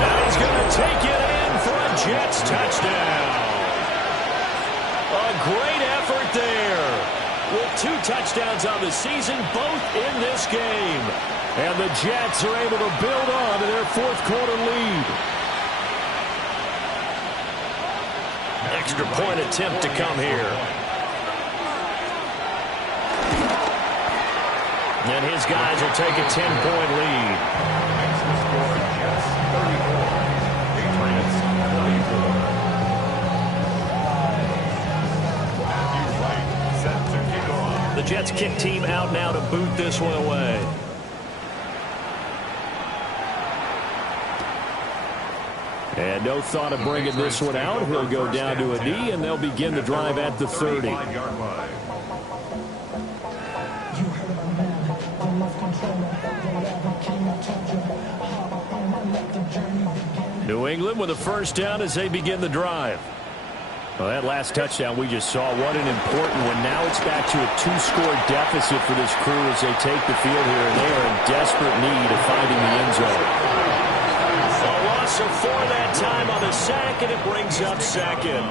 Now he's going to take it in for a Jets touchdown. A great effort there. With 2 touchdowns on the season, both in this game. And the Jets are able to build on to their 4th quarter lead. Extra point attempt to come here. And his guys will take a 10-point lead. Jets 34, Patriots 34. The Jets kick team out now to boot this one away. And no thought of bringing this one out. He'll go down to a knee, and they'll begin the drive at the 30. New England with a first down as they begin the drive. Well, that last touchdown we just saw, what an important one. Now it's back to a 2-score deficit for this crew as they take the field here, and they are in desperate need of finding the end zone. A loss of 4 that time on the sack, and it brings up 2nd.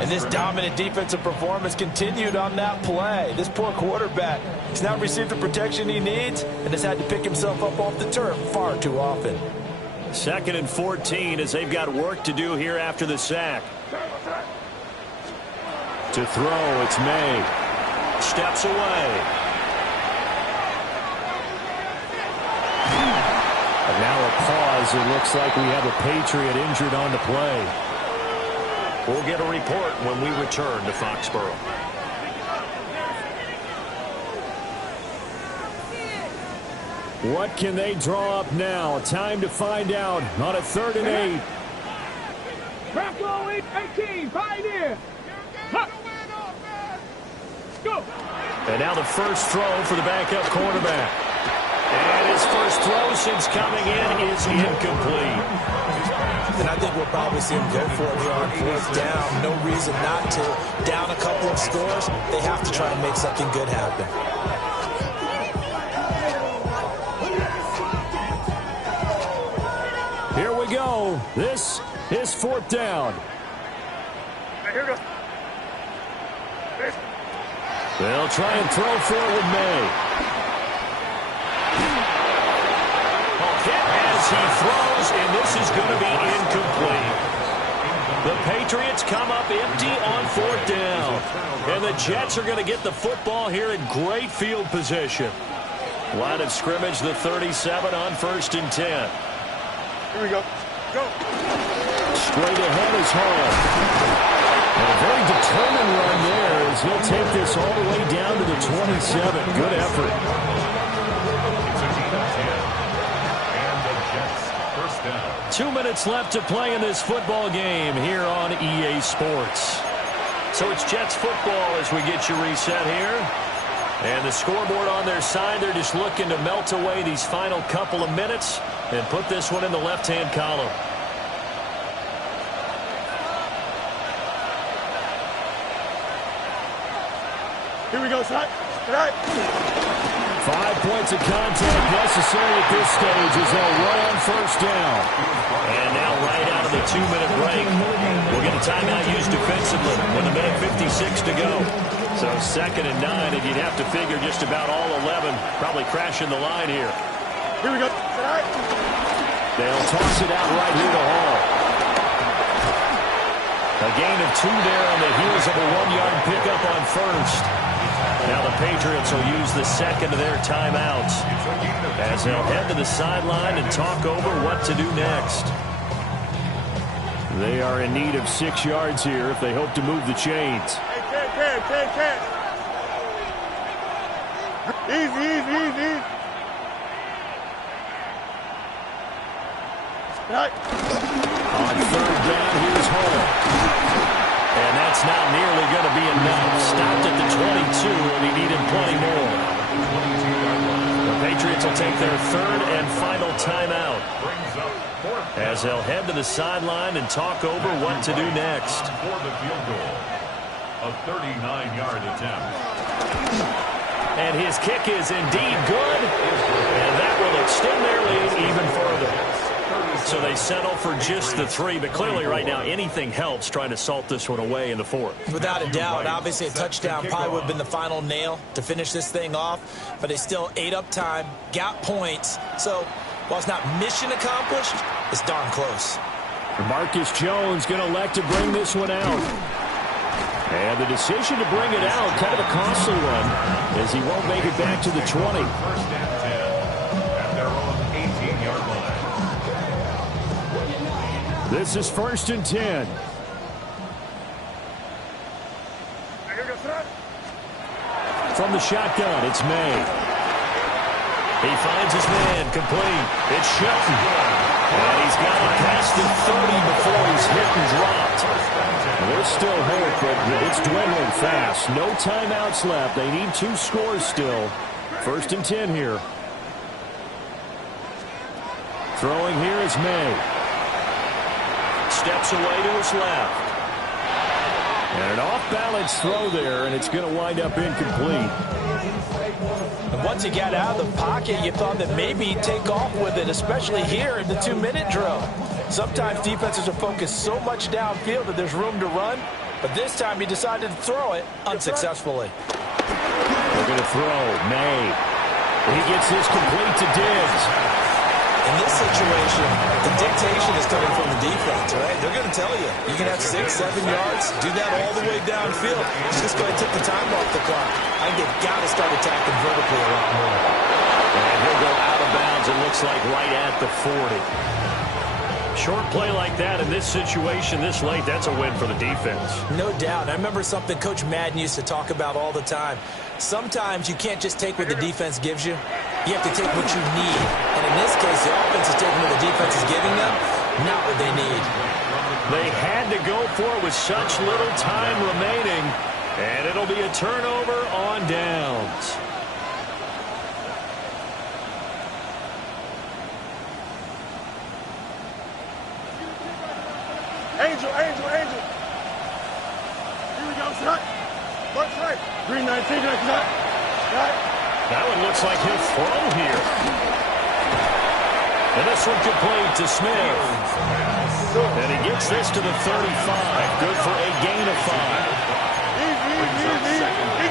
And this dominant defensive performance continued on that play. This poor quarterback has not received the protection he needs and has had to pick himself up off the turf far too often. 2nd and 14 as they've got work to do here after the sack. To throw, it's May. Steps away. And now a pause. It looks like we have a Patriot injured on the play. We'll get a report when we return to Foxborough. What can they draw up now? Time to find out on a 3rd and 8. Craft goal 18, Pioneer. Go. And now the first throw for the backup quarterback. And his first throw since coming in is incomplete. And I think we'll probably see him go for it here on 4th down. No reason not to. Down a couple of scores, they have to try and make something good happen. Here we go. This is 4th down. Here we go. They'll try and throw for it with May. As he throws, and this is going to be incomplete. The Patriots come up empty on 4th down. And the Jets are going to get the football here in great field position. Line of scrimmage, the 37 on 1st and 10. Here we go. Go. Straight ahead is Hall. And a very determined run there as he'll take this all the way down to the 27. Good effort. 2 minutes left to play in this football game here on EA Sports. So it's Jets football as we get you reset here. And the scoreboard on their side, they're just looking to melt away these final couple of minutes and put this one in the left-hand column. Here we go, son. 5 points of contact necessary at this stage as they'll run on first down. And now right out of the 2-minute break, we'll get a timeout used defensively with 1:56 to go. So 2nd and 9, and you'd have to figure just about all 11 probably crashing the line here. Here we go. They'll toss it out right here to Hall. A gain of 2 there on the heels of a 1-yard pickup on first. Now the Patriots will use the second of their timeouts as they'll head to the sideline and talk over what to do next. They are in need of 6 yards here if they hope to move the chains. Can. Easy. Right. On 3rd down, here's Hall. And that's not nearly going to be enough. Stopped at the 22, and he needed plenty more. The Patriots will take their 3rd and final timeout as they'll head to the sideline and talk over what to do next. For the field goal, a 39-yard attempt. And his kick is indeed good, and that will extend their lead even further. So they settle for just the 3, but clearly right now anything helps trying to salt this one away in the 4th. Without a doubt, obviously a touchdown probably would have been the final nail to finish this thing off, but they still ate up time, got points. So while it's not mission accomplished, it's darn close. Marcus Jones going to elect to bring this one out. And the decision to bring it out, kind of a costly one, as he won't make it back to the 20. First and 10 at their own 18-yard line. This is 1st and 10. From the shotgun, it's May. He finds his man, complete. It's Shelton. And he's got it past the 30 before he's hit and dropped. There's still hope, but it's dwindling fast. No timeouts left. They need 2 scores still. 1st and 10 here. Throwing here is May. Steps away to his left. And an off-balance throw there, and it's going to wind up incomplete. And once he got out of the pocket, you thought that maybe he'd take off with it, especially here in the 2-minute drill. Sometimes defenses are focused so much downfield that there's room to run, but this time he decided to throw it unsuccessfully. They're going to throw. May. He gets this complete to Diggs. In this situation, the dictation is coming from the defense, right? They're going to tell you, you can have 6, 7 yards, do that all the way downfield. Just go ahead and take the time off the clock. I think they've got to start attacking vertically a lot more. And he'll go out of bounds, it looks like, right at the 40. Short play like that in this situation this late, that's a win for the defense. No doubt. I remember something Coach Madden used to talk about all the time. Sometimes you can't just take what the defense gives you. You have to take what you need. And in this case, the offense is taking what the defense is giving them, not what they need. They had to go for it with such little time remaining. And it'll be a turnover on downs. Angel. Here we go, shot. Left side. Green 19, right. That one looks like he'll throw here. And this one complete to Smith. And he gets this to the 35. Good for a gain of 5. Easy.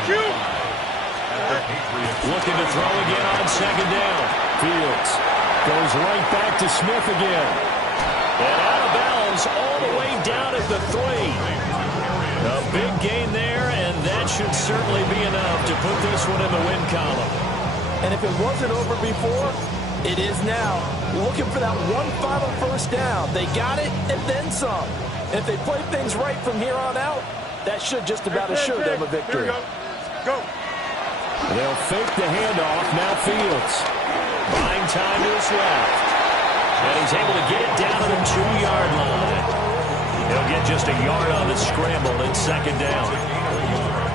EQ. Looking to throw again on 2nd down. Fields goes right back to Smith again. And out of bounds all the way down at the 3. A big gain there, and that should certainly be enough to put this one in the win column. And if it wasn't over before, it is now. Looking for that one final first down. They got it and then some. And if they play things right from here on out, that should just about assure them a victory. Here we go. They'll fake the handoff. Now Fields. Buying time to his left. And he's able to get it down to the 2-yard line. He'll get just a yard on the scramble in 2nd down.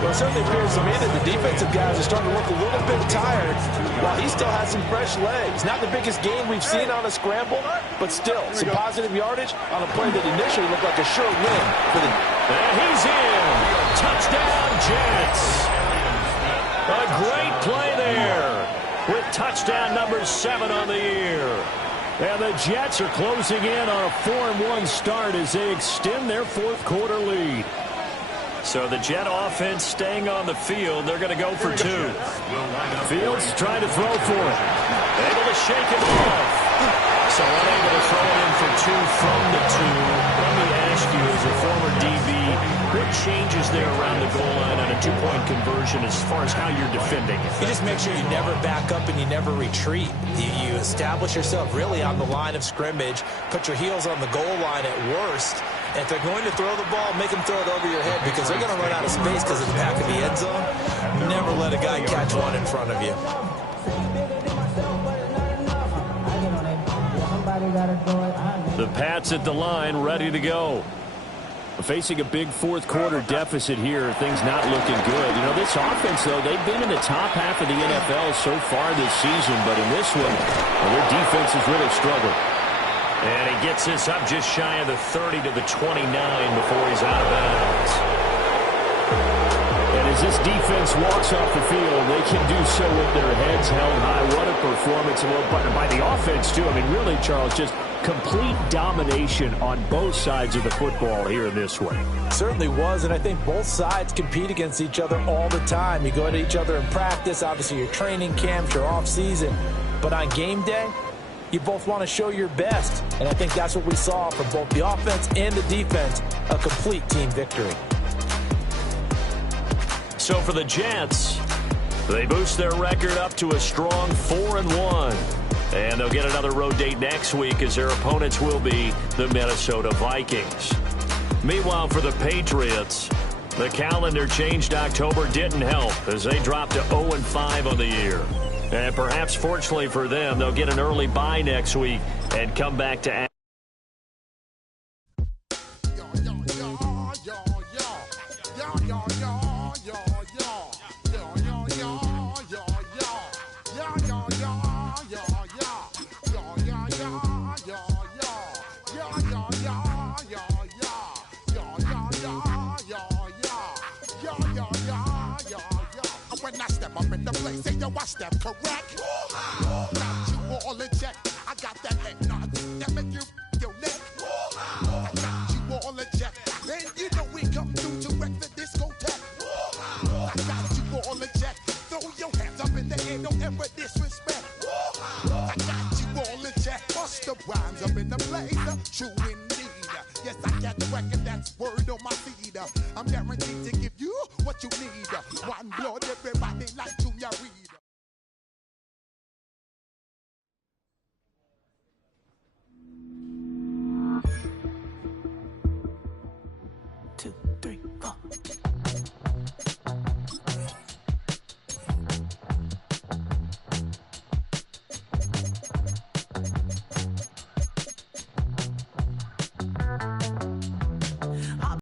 Well, it certainly appears to me that the defensive guys are starting to look a little bit tired while he still has some fresh legs. Not the biggest gain we've seen on a scramble, but still some positive yardage on a play that initially looked like a sure win for the... And he's in. Touchdown, Jets. A great play there. touchdown number 7 on the year. And the Jets are closing in on a 4-1 start as they extend their fourth quarter lead. So the Jet offense staying on the field. They're going to go for 2. Fields trying to throw for it. Able to shake it off. So unable to throw it in for 2 from the 2. Let me ask you, as a former DB, what changes there around the goal line on a 2-point conversion as far as how you're defending it? You just make sure you never back up and you never retreat. You establish yourself really on the line of scrimmage, put your heels on the goal line at worst. And if they're going to throw the ball, make them throw it over your head because they're going to run out of space because of the back of the end zone. Never let a guy catch one in front of you. The Pats at the line, ready to go. Facing a big fourth quarter deficit here, things not looking good. You know, this offense, though, they've been in the top half of the NFL so far this season, but in this one, their defense has really struggled. And he gets this up just shy of the 30 to the 29 before he's out of bounds. And as this defense walks off the field, they can do so with their heads held high. What a performance by the offense, too. I mean, really, Charles, just complete domination on both sides of the football here in this one. Certainly was, and I think both sides compete against each other all the time. You go at each other in practice, obviously your training camps, your off-season. But on game day, you both want to show your best. And I think that's what we saw from both the offense and the defense, a complete team victory. So for the Jets, they boost their record up to a strong 4-1. And they'll get another road date next week as their opponents will be the Minnesota Vikings. Meanwhile, for the Patriots, the calendar changed October didn't help as they dropped to 0-5 on the year. And perhaps fortunately for them, they'll get an early bye next week and come back to I step correct. Got you all in check. I got that head nod that make you your neck. I got you all in check. And you know we come through to wreck the discotheque. I got you all in check. Throw your hands up in the air, don't ever disrespect. I got you all in check. Bust the rhymes up in the place. True indeed. Yes, I got the record that's word on my feed. I'm guaranteed to give you what you need. One blood, everybody like